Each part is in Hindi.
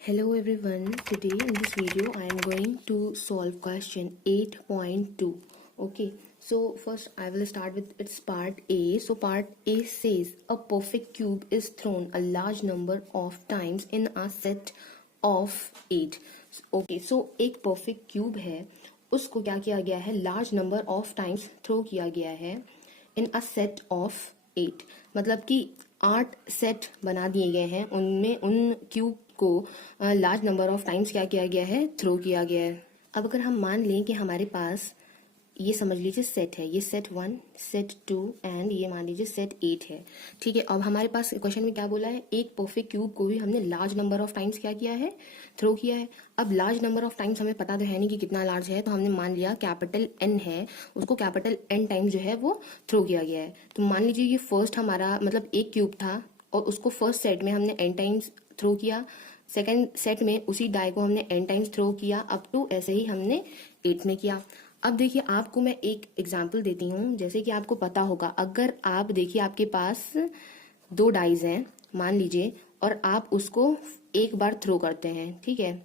Hello everyone, today in this video I am going to solve question 8.2. Okay, so first I will start with its part A. So part A says a perfect cube is thrown a large number of times in a set of 8. Okay, so एक perfect cube है, उसको क्या किया गया है, large number of times throw किया गया है in a set of 8. मतलब कि 8 सेट बना दिए गए हैं, उनमें उन क्यूब को लार्ज नंबर ऑफ टाइम्स क्या किया गया है, थ्रो किया गया है। अब अगर हम मान लें कि हमारे पास ये समझ लीजिए सेट है, ये सेट 1, सेट 2 एंड ये मान लीजिए सेट 8 है। ठीक है, अब हमारे पास क्वेश्चन में क्या बोला है, एक परफेक्ट क्यूब को भी हमने लार्ज नंबर ऑफ टाइम्स क्या किया है, थ्रो किया है। अब लार्ज नंबर ऑफ टाइम्स हमें पता तो है नहीं कि कितना लार्ज है, तो हमने मान लिया कैपिटल एन है, उसको कैपिटल एन टाइम जो है वो थ्रो किया गया है। तो मान लीजिए ये फर्स्ट हमारा मतलब एक क्यूब था और उसको फर्स्ट सेट में हमने एन टाइम्स थ्रो किया, सेकेंड सेट में उसी डाई को हमने एन टाइम्स थ्रो किया, अप टू ऐसे ही हमने 8 में किया। अब देखिए आपको मैं एक एग्जांपल देती हूँ, जैसे कि आपको पता होगा, अगर आप देखिए आपके पास 2 डाइज हैं मान लीजिए, और आप उसको एक बार थ्रो करते हैं, ठीक है,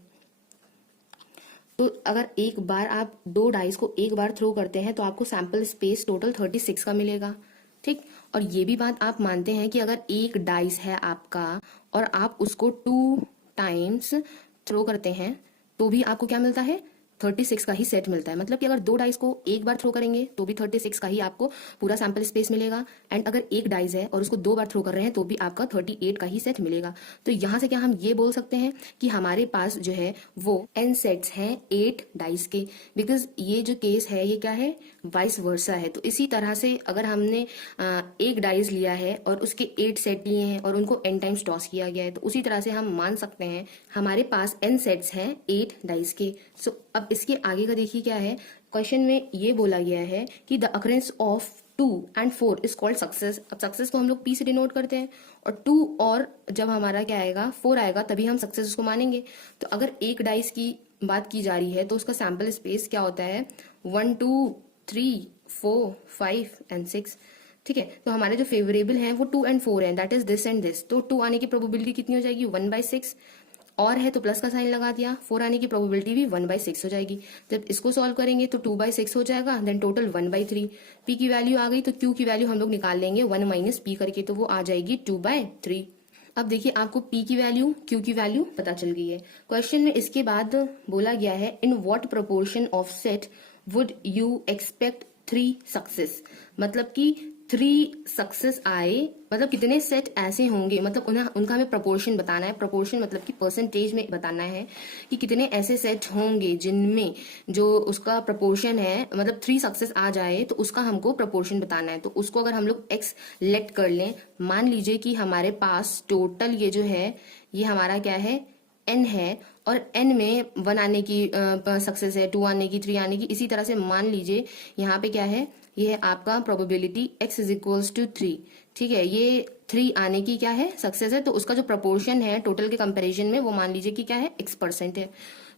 तो अगर एक बार आप 2 डाइस को एक बार थ्रो करते हैं तो आपको सैंपल स्पेस टोटल 36 का मिलेगा। ठीक, और ये भी बात आप मानते हैं कि अगर एक डाइस है आपका और आप उसको 2 टाइम्स थ्रो करते हैं तो भी आपको क्या मिलता है, 36 का ही सेट मिलता है। मतलब कि अगर 2 डाइस को एक बार थ्रो करेंगे तो भी 36 का ही आपको पूरा सैंपल स्पेस मिलेगा, एंड अगर एक डाइस है और उसको 2 बार थ्रो कर रहे हैं तो भी आपका 38 का ही सेट मिलेगा। तो यहां से क्या हम ये बोल सकते हैं कि हमारे पास जो है वो n सेट्स हैं 8 डाइस के, बिकॉज ये जो केस है ये क्या है, वाइस वर्सा है। तो इसी तरह से अगर हमने एक डाइस लिया है और उसके 8 सेट लिए हैं और उनको n टाइम्स टॉस किया गया है, तो उसी तरह से हम मान सकते हैं हमारे पास n सेट्स हैं 8 डाइस के। सो अब इसके आगे का देखिए क्या है, क्वेश्चन में ये बोला गया है कि the occurrence of 2 and 4 is called success. अब सक्सेस को हम लोग P से डिनोट करते हैं, और 2 और जब हमारा क्या आएगा 4 आएगा तभी हम सक्सेस उसको मानेंगे। तो अगर एक डाइस की बात की जा रही है तो उसका सैंपल स्पेस क्या होता है, 1 2 3 4 5 एंड 6। ठीक है, तो हमारे जो फेवरेबल हैं वो 2 and 4 हैं, that is this and this. तो 2 आने की प्रोबेबिलिटी कितनी हो जाएगी, 1/6, और है तो प्लस का साइन लगा दिया, 4 आने की प्रोबेबिलिटी भी 1/6 हो जाएगी। जब इसको सॉल्व करेंगे तो 2/6 हो जाएगा, देन टोटल 1/3। पी की वैल्यू आ गई तो क्यू की वैल्यू हम लोग निकाल लेंगे 1 माइनस पी करके, तो वो आ जाएगी 2/3। अब देखिए आपको P की वैल्यू Q की वैल्यू पता चल गई है। क्वेश्चन में इसके बाद बोला गया है इन what proportion of set would you expect 3 success. मतलब कि 3 सक्सेस आए, मतलब कितने सेट ऐसे होंगे, मतलब उनका हमें प्रोपोर्शन बताना है। प्रोपोर्शन मतलब कि परसेंटेज में बताना है कि कितने ऐसे सेट होंगे जिनमें जो उसका प्रोपोर्शन है, मतलब 3 सक्सेस आ जाए तो उसका हमको प्रोपोर्शन बताना है। तो उसको अगर हम लोग x लेट कर लें, मान लीजिए कि हमारे पास टोटल ये जो है ये हमारा क्या है, n है, और n में 1 आने की सक्सेस है, 2 आने की, 3 आने की, इसी तरह से मान लीजिए यहाँ पे क्या है, ये है आपका probability x is equals to 3। ठीक है, ये 3 आने की क्या है, सक्सेस है, तो उसका जो प्रोपोर्शन है टोटल के कंपैरिजन में वो मान लीजिए कि क्या है, x% है।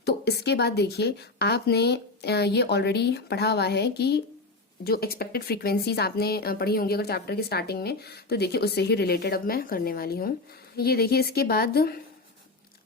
तो इसके बाद देखिए आपने ये ऑलरेडी पढ़ा हुआ है कि जो एक्सपेक्टेड फ्रीक्वेंसीज आपने पढ़ी होंगी अगर चैप्टर के स्टार्टिंग में, तो देखिए उससे ही रिलेटेड अब मैं करने वाली हूँ। ये देखिए इसके बाद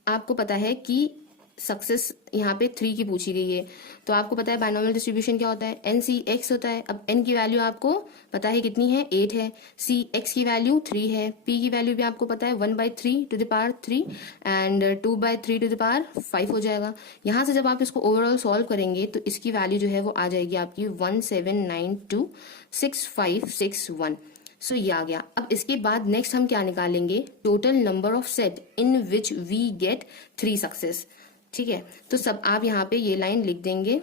आपको पता है कि सक्सेस यहाँ पे 3 की पूछी गई है, तो आपको पता है बाइनोमियल डिस्ट्रीब्यूशन क्या होता है, NC(x) होता है। अब n की वैल्यू आपको पता है कितनी है, 8 है, Cx की वैल्यू 3 है, p की वैल्यू भी आपको पता है 1/3 to the power 3 and 2/3 to the power 5 हो जाएगा। यहाँ से जब आप इसको ओवरऑल सॉल्व करेंगे तो इसकी वैल्यू जो है वो आ जाएगी आपकी 17926561। सो ये आ गया। अब इसके बाद नेक्स्ट हम क्या निकालेंगे, total number of set in which we get 3 success. ठीक है, तो सब आप यहाँ पे ये लाइन लिख देंगे,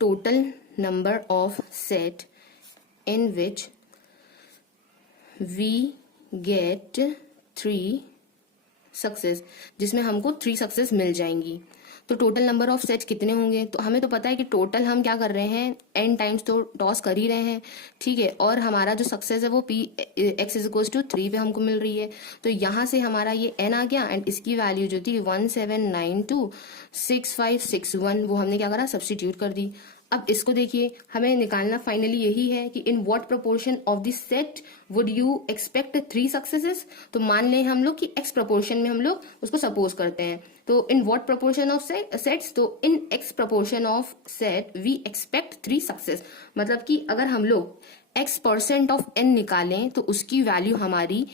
total number of set in which we get 3 success, जिसमें हमको 3 सक्सेस मिल जाएंगी। तो टोटल नंबर ऑफ सेट्स कितने होंगे, तो हमें तो पता है कि टोटल हम क्या कर रहे हैं, n टाइम्स तो टॉस कर ही रहे हैं। ठीक है, और हमारा जो सक्सेस है वो p x is equals to 3 पे हमको मिल रही है। तो यहाँ से हमारा ये n आ गया, एंड इसकी वैल्यू जो थी 17926561 वो हमने क्या करा, सब्सटीट्यूट कर दी। अब इसको देखिए, हमें निकालना फाइनली यही है कि इन what proportion of this set would you expect 3 successes. तो मान लें हम लोग कि x प्रोपोर्शन में हम लोग उसको सपोज करते हैं, तो in what proportion of sets, तो in x proportion of set we expect 3 success. मतलब कि अगर हम लोग x% ऑफ n निकालें तो उसकी वैल्यू हमारी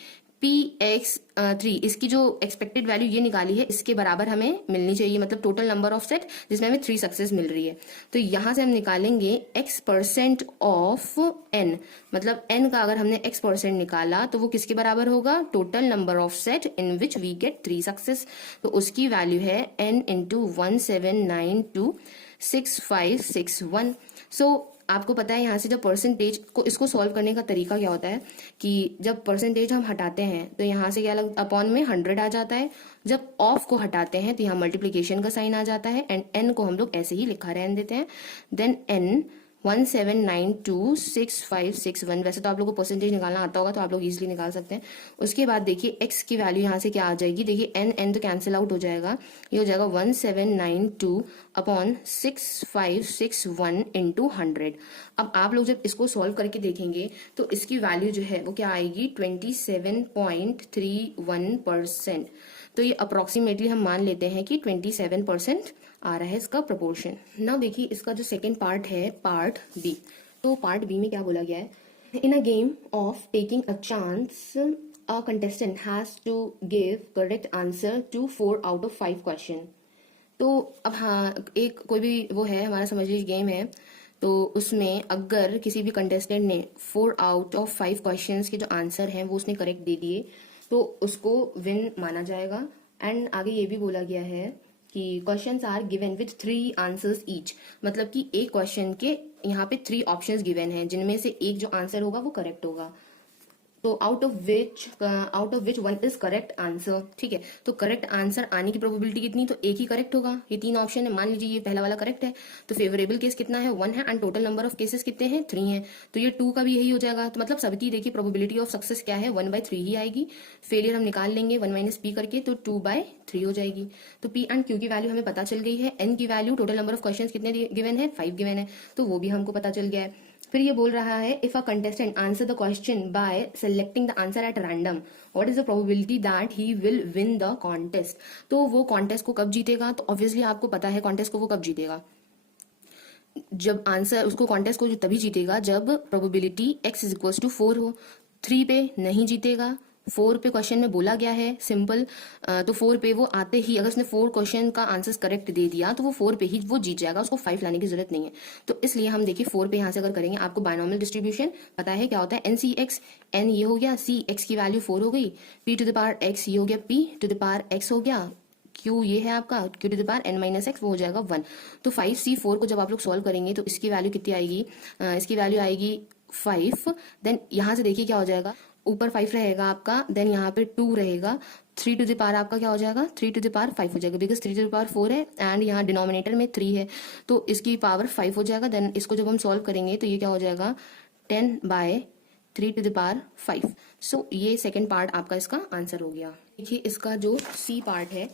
px3, इसकी जो एक्सपेक्टेड वैल्यू ये निकाली है इसके बराबर हमें मिलनी चाहिए, मतलब टोटल नंबर ऑफ सेट जिसमें हमें 3 सक्सेस मिल रही है। तो यहां से हम निकालेंगे x% ऑफ n, मतलब n का अगर हमने x% निकाला तो वो किसके बराबर होगा, total number of set in which we get 3 success. तो उसकी वैल्यू है n इंटू 17926561। सो आपको पता है यहाँ से जब परसेंटेज को इसको सॉल्व करने का तरीका क्या होता है कि जब परसेंटेज हम हटाते हैं तो यहाँ से क्या अपॉन में 100 आ जाता है, जब ऑफ को हटाते हैं तो यहाँ मल्टीप्लिकेशन का साइन आ जाता है, एंड n को हम लोग ऐसे ही लिखा रहने देते हैं। देन n 17926561, वैसे तो आप लोगों को परसेंटेज निकालना आता होगा तो आप लोग इजीली निकाल सकते हैं। उसके बाद देखिए x की वैल्यू यहाँ से क्या आ जाएगी, देखिए n तो कैंसिल आउट हो जाएगा, ये हो जाएगा 1792/6561 इंटू 100। अब आप लोग जब इसको सॉल्व करके देखेंगे तो इसकी वैल्यू जो है वो क्या आएगी, 27.31%। तो ये अप्रोक्सीमेटली हम मान लेते हैं कि 27% आ रहा है इसका प्रोपोर्शन। नाउ देखिए इसका जो सेकंड पार्ट है, पार्ट बी। तो पार्ट बी में क्या बोला गया है, in a game of taking a chance a contestant has to give correct answer to 4 out of 5 question. तो अब हाँ, एक कोई भी वो है हमारा समझ लीजिए गेम है, तो उसमें अगर किसी भी कंटेस्टेंट ने 4 आउट ऑफ 5 क्वेश्चंस के जो आंसर हैं वो उसने करेक्ट दे दिए तो उसको विन माना जाएगा। एंड आगे ये भी बोला गया है कि questions are given with 3 answers each, मतलब कि एक क्वेश्चन के यहाँ पे 3 ऑप्शंस गिवन हैं जिनमें से एक जो आंसर होगा वो करेक्ट होगा। तो out of which one is correct answer. ठीक है, तो करेक्ट आंसर आने की प्रोबेबिलिटी कितनी, तो एक ही करेक्ट होगा। ये 3 ऑप्शन है, मान लीजिए ये पहला वाला करेक्ट है तो फेवरेबल केस कितना है, 1 है, and total number of cases कितने हैं, 3 है, तो ये 2 का भी यही हो जाएगा। तो मतलब सबकी देखिए प्रोबेबिलिटी ऑफ सक्सेस क्या है, 1/3 ही आएगी। फेलियर हम निकाल लेंगे 1 - p करके, तो 2/3 हो जाएगी। तो p एंड q की वैल्यू हमें पता चल गई है, n की value total number of question कितने गिवन है, 5 गिवन है, तो वो भी हमको पता चल गया है। फिर ये बोल रहा है if a contestant answer the question by selecting the answer at random what is the probability that he will win the contest. तो वो कॉन्टेस्ट को कब जीतेगा, तो ऑब्वियसली आपको पता है कॉन्टेस्ट को वो कब जीतेगा, जब आंसर उसको कॉन्टेस्ट को जो तभी जीतेगा जब probability x is equal to 4 हो। 3 पे नहीं जीतेगा, 4 पे क्वेश्चन में बोला गया है सिंपल, तो 4 पे वो आते ही अगर उसने 4 क्वेश्चन का आंसर करेक्ट दे दिया तो वो 4 पे ही वो जीत जाएगा, उसको 5 लाने की जरूरत नहीं है। तो इसलिए हम देखिए 4 पे यहाँ से अगर करेंगे, आपको बायनॉमियल डिस्ट्रीब्यूशन पता है क्या होता है, NCX, n ये हो गया, c x की वैल्यू 4 हो गई, p to the power x ये हो गया, p to the power x हो गया, q ये है आपका q to the power n - x, वो हो जाएगा 1। तो 5c4 को जब आप लोग सॉल्व करेंगे तो इसकी वैल्यू कितनी आएगी, इसकी वैल्यू आएगी 5। देन यहाँ से देखिए क्या हो जाएगा, ऊपर 5 रहेगा आपका, देन यहाँ पे 2 रहेगा, 3 टू द पावर आपका क्या हो जाएगा, 3 टू द पावर 5 हो जाएगा, बिकॉज 3 टू द पावर 4 है एंड यहाँ डिनोमिनेटर में 3 है, तो इसकी पावर 5 हो जाएगा। देन इसको जब हम सॉल्व करेंगे तो ये क्या हो जाएगा, 10/3 टू द पावर 5। सो ये सेकेंड पार्ट आपका इसका आंसर हो गया। देखिए इसका जो सी पार्ट है,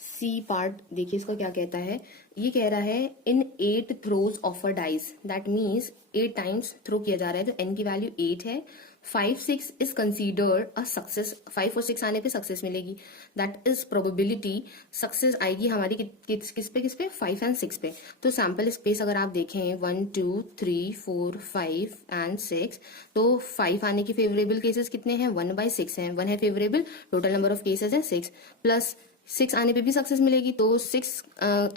सी पार्ट देखिए इसका क्या कहता है, ये कह रहा है in 8 throws of a dice, that means 8 times throw किया जा रहा है, तो n की वैल्यू 8 है, 5 6 इज कंसीडर्ड अ सक्सेस, 5 और 6 आने पे सक्सेस मिलेगी, दैट इज प्रोबेबिलिटी सक्सेस आएगी हमारी किस पे 5 एंड 6 पे। तो सैंपल स्पेस अगर आप देखें 1 2 3 4 5 एंड 6, तो 5 आने के फेवरेबल केसेस कितने हैं, 1/6 हैं, 1 है favourable, total number of cases है 6, प्लस 6 आने पे भी सक्सेस मिलेगी, तो 6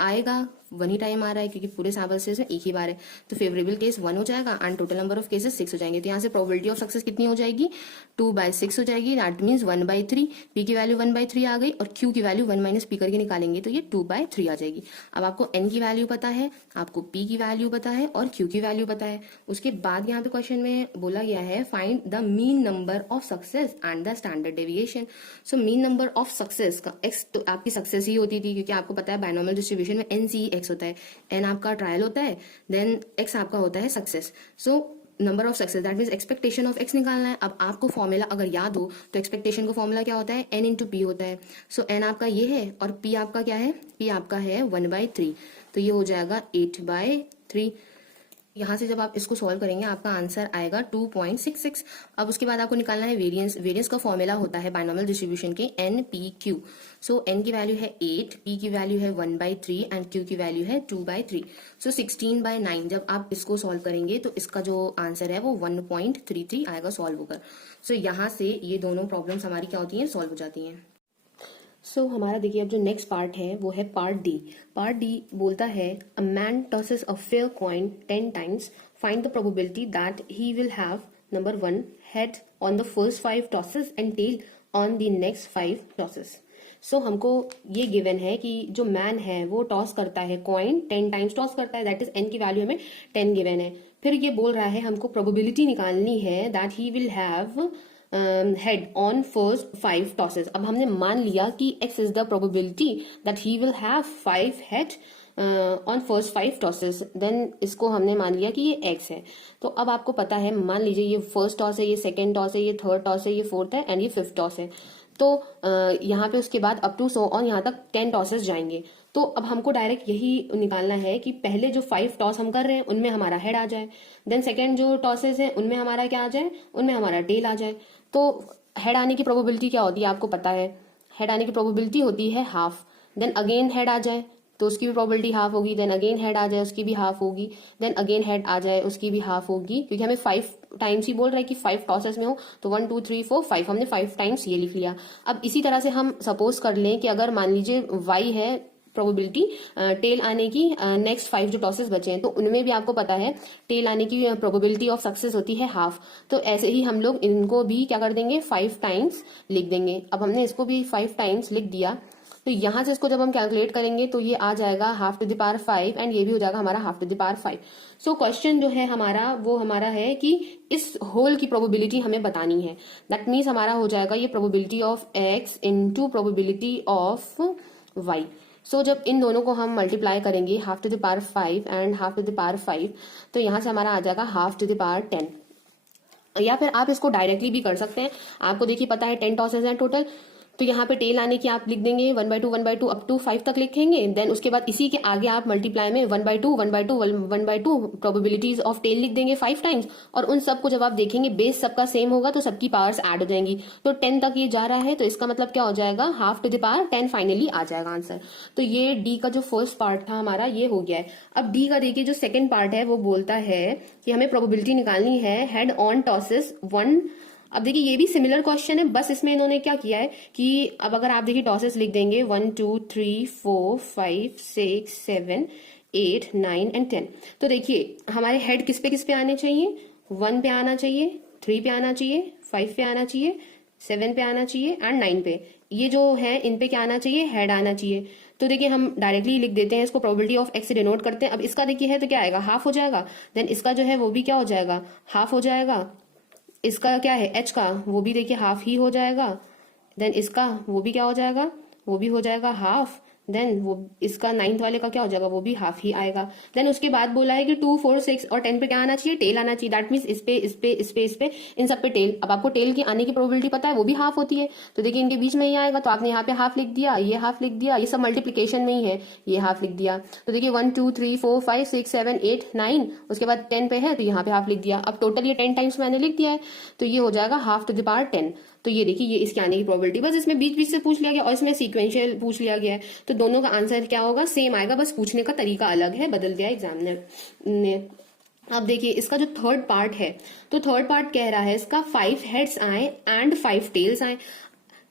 आएगा, 1 ही टाइम आ रहा है क्योंकि पूरे सैंपल स्पेस में एक ही बार है, तो फेवरेबल केस 1 हो जाएगा and total number of cases 6 हो जाएंगे। तो यहाँ से प्रोबेबिलिटी ऑफ सक्सेस कितनी हो जाएगी, 2/6 हो जाएगी, दैट मीन्स 1/3, p की वैल्यू 1/3 आ गई और q की वैल्यू 1 - p करके निकालेंगे तो ये 2/3 आ जाएगी। अब आपको n की वैल्यू पता है, आपको p की वैल्यू पता है और q की वैल्यू पता है। उसके बाद यहाँ पे क्वेश्चन में बोला गया है find the mean number of success and the standard deviation. So mean number of success का x तो आपकी सक्सेस ही होती थी क्योंकि आपको पता है बायनॉमियल डिस्ट्रीब्यूशन में NCX होता है, n आपका ट्रायल होता है, देन x आपका होता है success. So number of success that means expectation of x निकालना है। अब आपको फॉर्मूला अगर याद हो तो एक्सपेक्टेशन का फॉर्मूला क्या होता है, n इंटू पी होता है। सो n आपका ये है और p आपका क्या है, p आपका है 1/3, तो ये हो जाएगा 8/3। यहाँ से जब आप इसको सॉल्व करेंगे आपका आंसर आएगा 2.66। अब उसके बाद आपको निकालना है वेरिएंस। वेरिएंस का फॉर्मूला होता है बाइनोमियल डिस्ट्रीब्यूशन के NPQ। सो n की वैल्यू है 8, p की वैल्यू है 1/3 एंड q की वैल्यू है 2/3। सो 16/9 जब आप इसको सॉल्व करेंगे तो इसका जो आंसर है वो 1.33 आएगा सॉल्व होकर। सो यहाँ से ये दोनों प्रॉब्लम्स हमारी क्या होती हैं, सॉल्व हो जाती हैं। सो हमारा देखिए अब जो नेक्स्ट पार्ट है वो है पार्ट डी। पार्ट डी बोलता है a man tosses a fair coin 10 times, find the probability that he will have number 1 head on the first 5 tosses and tail on the next 5 tosses. So हमको ये गिवन है कि जो मैन है वो टॉस करता है कॉइन 10 टाइम्स टॉस करता है, दैट इज n की वैल्यू हमें 10 गिवन है। फिर ये बोल रहा है हमको प्रोबेबिलिटी निकालनी है that he will have head on first 5 tosses. अब हमने मान लिया कि x is the probability that he will have 5 head on first 5 tosses, then इसको हमने मान लिया कि ये x है। तो अब आपको पता है, मान लीजिए ये फर्स्ट टॉस है, ये सेकेंड टॉस है, ये थर्ड टॉस है, ये फोर्थ है एंड ये फिफ्थ टॉस है। तो यहाँ पे उसके बाद अप टू सो ऑन यहाँ तक 10 टॉसेस जाएंगे। तो अब हमको डायरेक्ट यही निकालना है कि पहले जो 5 टॉस हम कर रहे हैं उनमें हमारा हेड आ जाए, देन सेकेंड जो टॉसेस है उनमें हमारा क्या आ जाए, उनमें हमारा टेल आ जाए। तो हेड आने की प्रोबेबिलिटी क्या होती है आपको पता है, हेड आने की प्रोबेबिलिटी होती है हाफ। देन अगेन हेड आ जाए तो उसकी भी प्रोबेबिलिटी हाफ होगी, देन अगेन हेड आ जाए उसकी भी हाफ होगी, देन अगेन हेड आ जाए उसकी भी हाफ होगी, क्योंकि हमें 5 टाइम्स ही बोल रहा है कि 5 टॉसेस में हो। तो 1 2 3 4 5 हमने 5 टाइम्स ये लिख लिया। अब इसी तरह से हम सपोज कर लें कि अगर मान लीजिए y है प्रोबेबिलिटी टेल आने की, नेक्स्ट 5 जो टॉसेस बचे हैं तो उनमें भी आपको पता है टेल आने की प्रोबेबिलिटी ऑफ सक्सेस होती है हाफ। तो ऐसे ही हम लोग इनको भी क्या कर देंगे, 5 टाइम्स लिख देंगे। अब हमने इसको भी 5 टाइम्स लिख दिया, तो यहां से इसको जब हम कैलकुलेट करेंगे तो ये आ जाएगा half to the power 5 and ये भी हो जाएगा हमारा half to the power 5। So question जो है हमारा वो हमारा है कि इस होल की प्रोबेबिलिटी हमें बतानी है। दैट मीन्स हमारा हो जाएगा ये probability of x into probability of y। So जब इन दोनों को हम मल्टीप्लाई करेंगे half to the power 5 and half to the power 5, तो यहां से हमारा आ जाएगा हाफ टू द पावर 10। या फिर आप इसको डायरेक्टली भी कर सकते हैं। आपको देखिए पता है 10 टॉसेस हैं टोटल, तो यहाँ पे टेल आने की आप लिख देंगे 1/2 1/2 अप टू 5 तक लिखेंगे। देन उसके बाद इसी के आगे आप मल्टीप्लाई में 1/2 1/2 1/2 प्रोबेबिलिटीज ऑफ टेल लिख देंगे 5 टाइम्स। और उन सबको जब आप देखेंगे बेस सबका सेम होगा तो सबकी पावर्स ऐड हो जाएंगी। तो 10 तक ये जा रहा है, तो इसका मतलब क्या हो जाएगा, half to the power 10 finally आ जाएगा आंसर। तो ये डी का जो फर्स्ट पार्ट था हमारा ये हो गया है। अब डी का देखिए जो सेकेंड पार्ट है वो बोलता है कि हमें प्रोबेबिलिटी निकालनी है हेड ऑन टॉसेस 1। अब देखिए ये भी सिमिलर क्वेश्चन है, बस इसमें इन्होंने क्या किया है कि अब अगर आप देखिए टॉसेस लिख देंगे 1 2 3 4 5 6 7 8 9 एंड 10। तो देखिए हमारे हेड किस पे आने चाहिए, 1 पे आना चाहिए, 3 पे आना चाहिए, 5 पे आना चाहिए, 7 पे आना चाहिए एंड 9 पे। ये जो है इन पे क्या आना चाहिए, हेड आना चाहिए। तो देखिए हम डायरेक्टली लिख देते हैं इसको, प्रोबेबिलिटी ऑफ x से डिनोट करते हैं। अब इसका देखिए है तो क्या आएगा, हाफ हो जाएगा। देन इसका जो है वो भी क्या हो जाएगा, हाफ हो जाएगा। इसका क्या है h का, वो भी देखिए हाफ ही हो जाएगा। देन इसका वो भी क्या हो जाएगा, वो भी हो जाएगा हाफ। देन वो इसका 9th वाले का क्या हो जाएगा, वो भी हाफ ही आएगा। देन उसके बाद बोला है कि 2 4 6 और 10 पे क्या आना चाहिए, टेल आना चाहिए। दैट मीन्स इस पे इन सब पे टेल। अब आपको टेल की आने की प्रोबेबिलिटी पता है वो भी हाफ होती है, तो देखिए इनके बीच में ही आएगा। तो आपने यहाँ पे हाफ लिख दिया, ये हाफ लिख दिया, ये सब मल्टीप्लीकेशन में ही है, ये हाफ लिख दिया। तो देखिए 1 2 3 4 5 6 7 8 9, उसके बाद 10 पे है तो यहाँ पे हाफ लिख दिया। अब टोटल ये 10 टाइम्स मैंने लिख दिया है, तो ये हो जाएगा हाफ टू द पावर 10। तो ये देखिए ये इसके आने की प्रोबेबिलिटी, बस इसमें बीच बीच से पूछ लिया गया और इसमें सीक्वेंशियल पूछ लिया गया है। तो दोनों का आंसर क्या होगा, सेम आएगा, बस पूछने का तरीका अलग है, बदल दिया एग्जामिनर ने। अब देखिए इसका जो थर्ड पार्ट है, तो थर्ड पार्ट कह रहा है इसका 5 हेड्स आए एंड 5 टेल्स आए।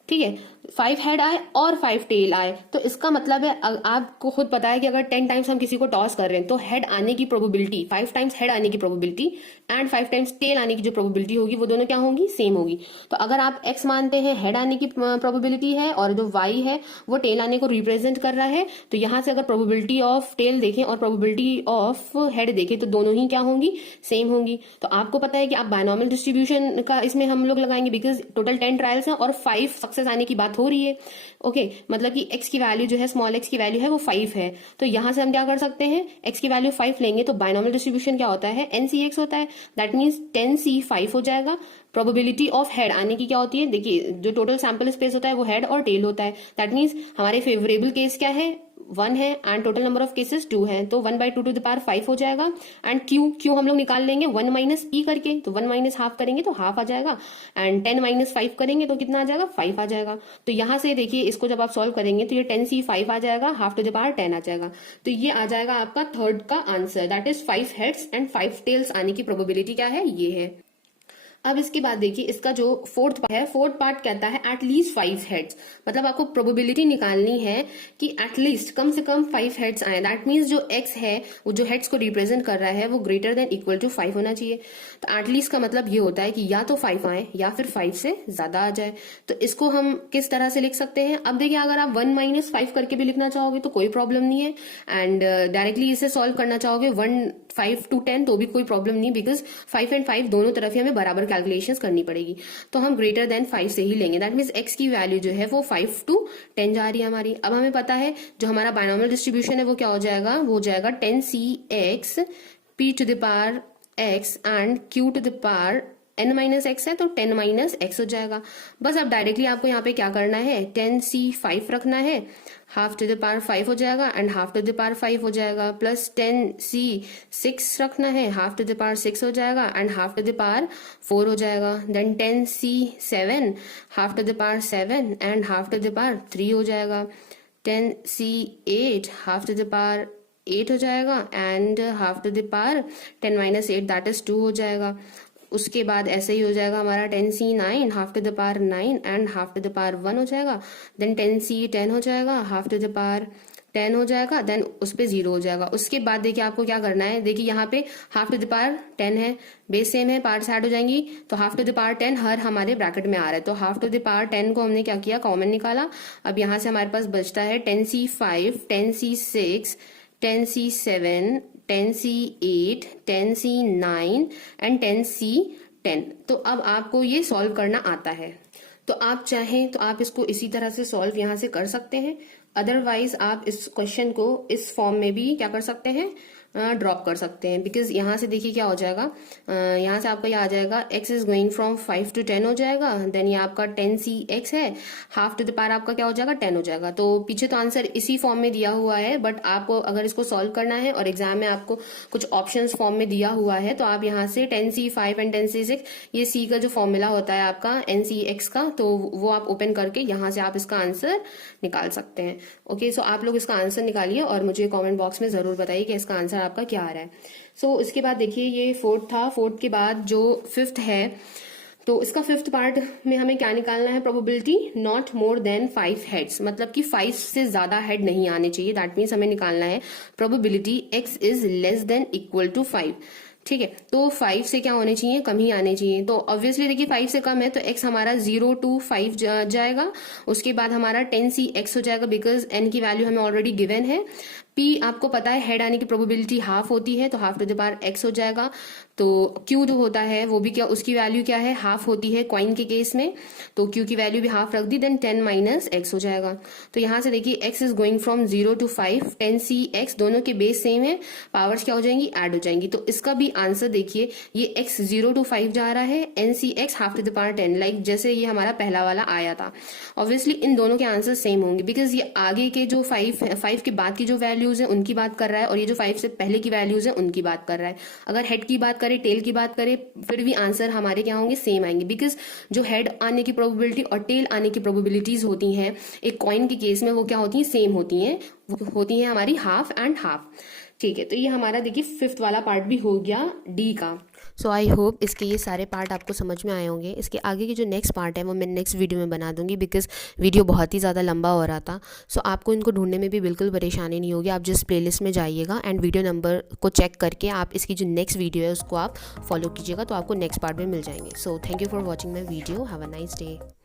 ठीक है, 5 हेड आए और 5 टेल आए, तो इसका मतलब है आपको खुद पता है कि अगर 10 टाइम्स हम किसी को टॉस कर रहे हैं तो हेड आने की प्रोबेबिलिटी, 5 टाइम्स हेड आने की प्रोबेबिलिटी एंड 5 टाइम्स टेल आने की जो प्रोबेबिलिटी होगी वो दोनों क्या होंगी, सेम होगी। तो अगर आप x मानते हैं हेड आने की प्रोबेबिलिटी है और जो y है वो टेल आने को रिप्रेजेंट कर रहा है, तो यहां से अगर प्रोबेबिलिटी ऑफ टेल देखें और प्रोबेबिलिटी ऑफ हेड देखें तो दोनों ही क्या होंगी, सेम होंगी। तो आपको पता है कि आप बायनॉमियल डिस्ट्रीब्यूशन का इसमें हम लोग लगाएंगे, बिकॉज टोटल 10 ट्रायल्स हैं और 5 सक्सेस आने की बात हो रही है। ओके, मतलब कि x की वैल्यू जो है, स्मॉल x की वैल्यू है वो 5 है। तो यहां से हम क्या कर सकते हैं, x की वैल्यू 5 लेंगे तो बायनॉमियल डिस्ट्रीब्यूशन क्या होता है, NCX होता है। दैट मीन्स 10C 5 हो जाएगा। प्रोबेबिलिटी ऑफ हेड आने की क्या होती है, देखिए जो टोटल सैंपल स्पेस होता है वो हेड और टेल होता है। दैट मीन्स हमारे फेवरेबल केस क्या है, 1 है and total number of cases 2 है, तो 1/2 टू द पावर 5 हो जाएगा। एंड क्यू हम लोग निकाल लेंगे 1 माइनस ई करके, तो 1 माइनस हाफ करेंगे तो हाफ आ जाएगा, एंड 10 माइनस 5 करेंगे तो कितना आ जाएगा, 5 आ जाएगा। तो यहाँ से देखिए इसको जब आप सॉल्व करेंगे तो ये 10c 5 आ जाएगा, हाफ टू द पावर 10 आ जाएगा। तो ये आ जाएगा आपका थर्ड का answer, that is 5 heads and 5 tails आने की प्रोबेबिलिटी क्या है, ये है। अब इसके बाद देखिए इसका जो फोर्थ पार्ट कहता है एटलीस्ट 5 हेड्स, मतलब आपको प्रोबेबिलिटी निकालनी है कि एटलीस्ट कम से कम 5 हेड्स आए। दैट मीन्स जो एक्स है वो जो हेड्स को रिप्रेजेंट कर रहा है वो ग्रेटर देन इक्वल टू 5 होना चाहिए। तो एटलीस्ट का मतलब ये होता है कि या तो 5 आए या फिर 5 से ज्यादा आ जाए। तो इसको हम किस तरह से लिख सकते हैं, अब देखिए अगर आप 1 माइनस 5 करके भी लिखना चाहोगे तो कोई प्रॉब्लम नहीं है, एंड डायरेक्टली इसे सॉल्व करना चाहोगे 5 to 10 तो भी कोई प्रॉब्लम नहीं, बिकॉज 5 एंड 5 दोनों तरफ ही हमें बराबर कैलकुलेशंस करनी पड़ेगी। तो हम ग्रेटर देन 5 से ही लेंगे, दैट मीन्स एक्स की वैल्यू जो है वो 5 to 10 जा रही है हमारी। अब हमें पता है जो हमारा बायनॉमियल डिस्ट्रीब्यूशन है वो क्या हो जाएगा, वो हो जाएगा 10cx p to the power x and q to the power n minus X है तो 10 माइनस एक्स हो जाएगा। बस अब डायरेक्टली आपको यहाँ पे क्या करना है, 10c 5 रखना है, हाफ टू द पावर 5 हो जाएगा and half to the power 5 हो जाएगा, प्लस 10c 6 रखना है, हाफ टू द पावर 6 हो जाएगा and half to the power 4 हो जाएगा। Then 10c 7 half to the power 7 and half to the power 3 हो जाएगा। 10c 8 half to the power 8 हो जाएगा and half to the power 10 minus 8 that is 2 हो जाएगा। उसके बाद ऐसे ही हो जाएगा हमारा 10c 9 half to the power 9 and half to the power 1 हो जाएगा। देन 10c 10 हो जाएगा, हाफ टू द पावर 10 हो जाएगा, देन उस पे 0 हो जाएगा। उसके बाद देखिए आपको क्या करना है, देखिए यहाँ पे हाफ टू द पावर 10 है, बेस सेम है, पार्ट्स ऐड हो जाएंगी, तो हाफ टू द पावर 10 हर हमारे ब्रैकेट में आ रहा है, तो हाफ टू द पावर 10 को हमने क्या किया, कॉमन निकाला। अब यहाँ से हमारे पास बचता है 10c 5 10c 6 10c 7 10c 8 10c 9 and 10c 10। तो अब आपको ये सॉल्व करना आता है, तो आप चाहें तो आप इसको इसी तरह से सॉल्व यहाँ से कर सकते हैं, अदरवाइज आप इस क्वेश्चन को इस फॉर्म में भी क्या कर सकते हैं, ड्रॉप कर सकते हैं। बिकॉज यहाँ से देखिए क्या हो जाएगा, यहाँ से आपका ये आ जाएगा x is going from 5 to 10 हो जाएगा, देन ये आपका 10cx है, हाफ टू द पावर आपका क्या हो जाएगा 10 हो जाएगा। तो पीछे तो आंसर इसी फॉर्म में दिया हुआ है, बट आपको अगर इसको सॉल्व करना है और एग्जाम में आपको कुछ ऑप्शंस फॉर्म में दिया हुआ है तो आप यहाँ से 10c5 एंड 10c6 ये c का जो फॉर्मूला होता है आपका ncx का, तो वो आप ओपन करके यहाँ से आप इसका आंसर निकाल सकते हैं। ओके, सो आप लोग इसका आंसर निकालिए और मुझे कॉमेंट बॉक्स में जरूर बताइए कि इसका आंसर आपका क्या आ रहा है। सो इसके बाद देखिए ये फोर्थ था, फोर्थ के बाद जो फिफ्थ है, तो इसका फिफ्थ पार्ट में हमें क्या निकालना है, probability not more than 5 heads, मतलब कि 5 से ज्यादा हेड नहीं आने चाहिए। दैट मीन्स हमें निकालना है probability x is less than equal to 5। ठीक है, तो 5 से क्या होने चाहिए, कम ही आने चाहिए। तो ऑब्वियसली देखिए 5 से कम है तो x हमारा 0 to 5 जाएगा। उसके बाद हमारा 10cx हो जाएगा, बिकॉज n की वैल्यू हमें ऑलरेडी गिवन है। p आपको पता है हेड आने की प्रोबेबिलिटी हाफ होती है, तो half to the power x हो जाएगा। तो q जो होता है वो भी क्या, उसकी वैल्यू क्या है, हाफ होती है कॉइन के केस में, तो q की वैल्यू भी हाफ रख दी, देन 10 माइनस x हो जाएगा। तो यहाँ से देखिए x is going from 0 to 5, 10cx दोनों के बेस सेम है, पावर्स क्या हो जाएंगी, ऐड हो जाएंगी। तो इसका भी आंसर देखिए ये x 0 to 5 जा रहा है, ncx half to the power 10, like जैसे ये हमारा पहला वाला आया था। ऑब्वियसली इन दोनों के आंसर सेम होंगे, बिकॉज ये आगे के जो 5 के बाद की जो वैल्यूज है उनकी बात कर रहा है, और ये जो 5 से पहले की वैल्यूज है उनकी बात कर रहा है। अगर हेड की बात करें, टेल की बात करें, फिर भी आंसर हमारे क्या होंगे, सेम आएंगे, बिकॉज जो हेड आने की प्रोबेबिलिटी और टेल आने की प्रोबेबिलिटीज होती हैं एक कॉइन के केस में, वो क्या होती हैं, सेम होती हैं, होती हैं हमारी हाफ एंड हाफ। ठीक है, तो ये हमारा देखिए फिफ्थ वाला पार्ट भी हो गया डी का। सो आई होप इसके ये सारे पार्ट आपको समझ में आए होंगे। इसके आगे की जो नेक्स्ट पार्ट है वो मैं नेक्स्ट वीडियो में बना दूंगी, बिकॉज वीडियो बहुत ही ज़्यादा लंबा हो रहा था। सो आपको इनको ढूंढने में भी बिल्कुल परेशानी नहीं होगी। आप जिस प्लेलिस्ट में जाइएगा एंड वीडियो नंबर को चेक करके आप इसकी जो नेक्स्ट वीडियो है उसको आप फॉलो कीजिएगा, तो आपको नेक्स्ट पार्ट में मिल जाएंगे। So thank you for watching my video, have a nice day.